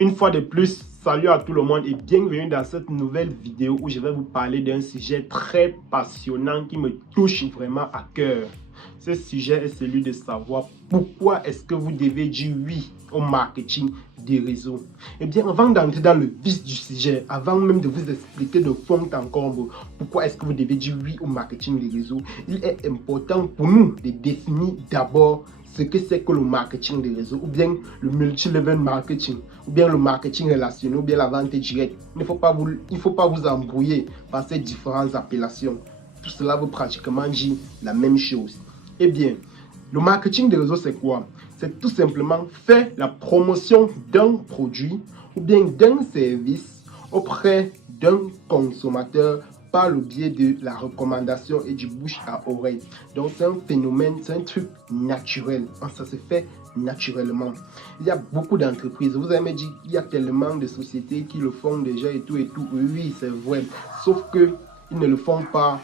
Une fois de plus, salut à tout le monde et bienvenue dans cette nouvelle vidéo où je vais vous parler d'un sujet très passionnant qui me touche vraiment à cœur. Ce sujet est celui de savoir pourquoi est-ce que vous devez dire oui au marketing des réseaux. Eh bien, avant d'entrer dans le vif du sujet, avant même de vous expliquer de fond en comble pourquoi est-ce que vous devez dire oui au marketing des réseaux, il est important pour nous de définir d'abord ce que c'est que le marketing des réseaux, ou bien le multi-level marketing, ou bien le marketing relationnel, ou bien la vente directe. Il ne faut pas vous embrouiller par ces différentes appellations. Tout cela veut pratiquement dire la même chose. Eh bien, le marketing des réseaux, c'est quoi? C'est tout simplement faire la promotion d'un produit ou bien d'un service auprès d'un consommateur par le biais de la recommandation et du bouche à oreille. Donc c'est un phénomène, c'est un truc naturel. Ça se fait naturellement. Il y a beaucoup d'entreprises. Vous avez dit qu'il y a tellement de sociétés qui le font déjà et tout et tout. Oui, c'est vrai. Sauf que ils ne le font pas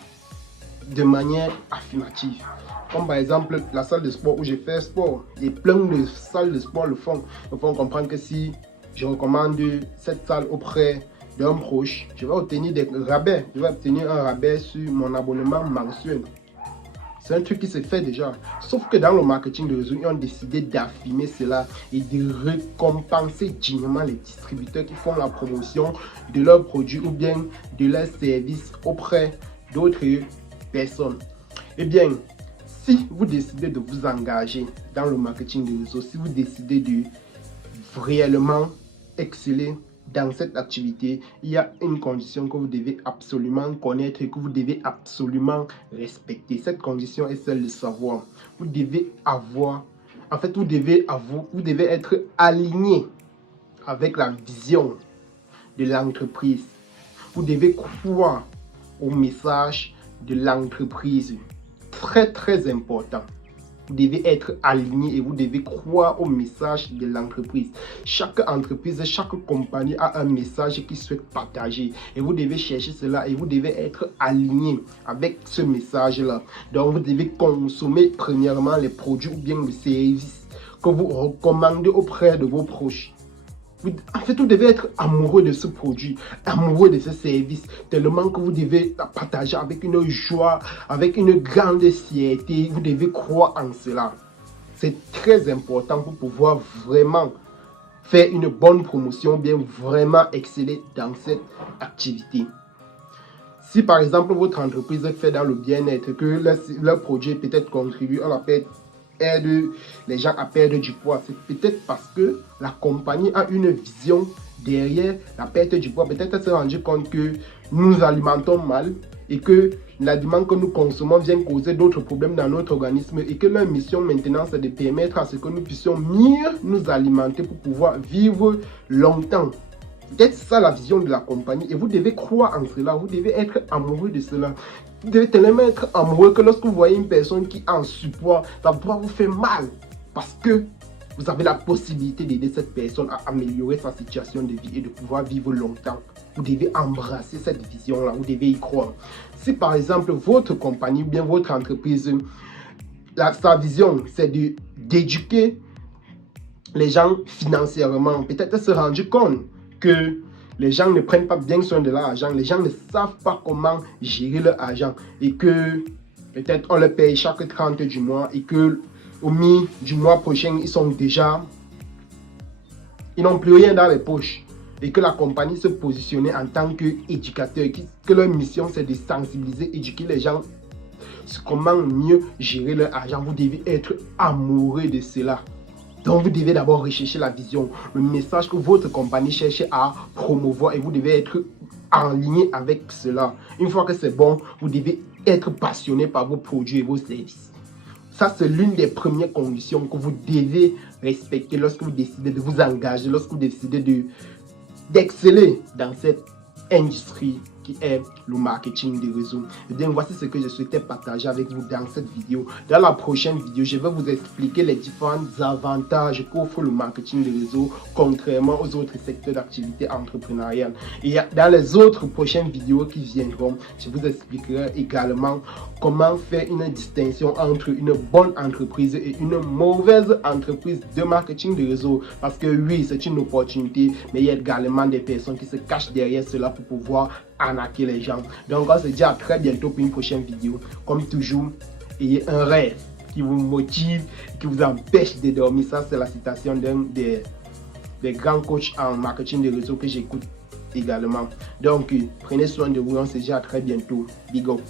de manière affirmative. Comme par exemple la salle de sport où j'ai fait sport. Et plein de salles de sport le font. Ils font comprendre que si je recommande cette salle auprès d'un proche, je vais obtenir des rabais. Je vais obtenir un rabais sur mon abonnement mensuel. C'est un truc qui se fait déjà. Sauf que dans le marketing de réseau, ils ont décidé d'affirmer cela et de récompenser dignement les distributeurs qui font la promotion de leurs produits ou bien de leurs services auprès d'autres personnes. Eh bien, si vous décidez de vous engager dans le marketing de réseau, si vous décidez de réellement exceller dans cette activité, il y a une condition que vous devez absolument connaître et que vous devez absolument respecter. Cette condition est celle de savoir. Vous devez avoir, en fait, vous devez être aligné avec la vision de l'entreprise. Vous devez croire au message de l'entreprise. Très, très important. Vous devez être aligné et vous devez croire au message de l'entreprise. Chaque entreprise, chaque compagnie a un message qu'il souhaite partager. Et vous devez chercher cela et vous devez être aligné avec ce message-là. Donc, vous devez consommer premièrement les produits ou bien les services que vous recommandez auprès de vos proches. En fait, vous devez être amoureux de ce produit, amoureux de ce service, tellement que vous devez partager avec une joie, avec une grande fierté. Vous devez croire en cela. C'est très important pour pouvoir vraiment faire une bonne promotion, bien vraiment exceller dans cette activité. Si par exemple votre entreprise fait dans le bien-être, que leur produit peut-être contribue à la perte, aide les gens à perdre du poids, c'est peut-être parce que la compagnie a une vision derrière la perte du poids. Peut-être elle s'est rendue compte que nous alimentons mal et que l'aliment que nous consommons vient causer d'autres problèmes dans notre organisme et que leur mission maintenant c'est de permettre à ce que nous puissions mieux nous alimenter pour pouvoir vivre longtemps. Peut-être ça la vision de la compagnie et vous devez croire en cela, vous devez être amoureux de cela. Vous devez tellement être amoureux que lorsque vous voyez une personne qui est en surpoids, ça doit vous faire mal parce que vous avez la possibilité d'aider cette personne à améliorer sa situation de vie et de pouvoir vivre longtemps. Vous devez embrasser cette vision-là, vous devez y croire. Si par exemple votre compagnie ou bien votre entreprise, sa vision c'est d'éduquer les gens financièrement, peut-être se rendre compte que les gens ne prennent pas bien soin de leur argent, les gens ne savent pas comment gérer leur argent et que peut-être on leur paye chaque 30 du mois et que au mi du mois prochain ils n'ont plus rien dans les poches et que la compagnie se positionne en tant qu'éducateur, que leur mission c'est de sensibiliser, éduquer les gens sur comment mieux gérer leur argent. Vous devez être amoureux de cela. Donc, vous devez d'abord rechercher la vision, le message que votre compagnie cherche à promouvoir et vous devez être en ligne avec cela. Une fois que c'est bon, vous devez être passionné par vos produits et vos services. Ça, c'est l'une des premières conditions que vous devez respecter lorsque vous décidez de vous engager, lorsque vous décidez d'exceller dans cette industrie qui est le marketing des réseaux. Et bien, voici ce que je souhaitais partager avec vous dans cette vidéo. Dans la prochaine vidéo, je vais vous expliquer les différents avantages qu'offre le marketing des réseaux contrairement aux autres secteurs d'activité entrepreneuriale. Et dans les autres prochaines vidéos qui viendront, je vous expliquerai également comment faire une distinction entre une bonne entreprise et une mauvaise entreprise de marketing de réseau. Parce que oui, c'est une opportunité, mais il y a également des personnes qui se cachent derrière cela pour pouvoir arnaquer les gens. Donc on se dit à très bientôt pour une prochaine vidéo. Comme toujours, ayez un rêve qui vous motive, qui vous empêche de dormir. Ça, c'est la citation d'un des grands coachs en marketing de réseau que j'écoute également. Donc, prenez soin de vous. On se dit à très bientôt. Big up.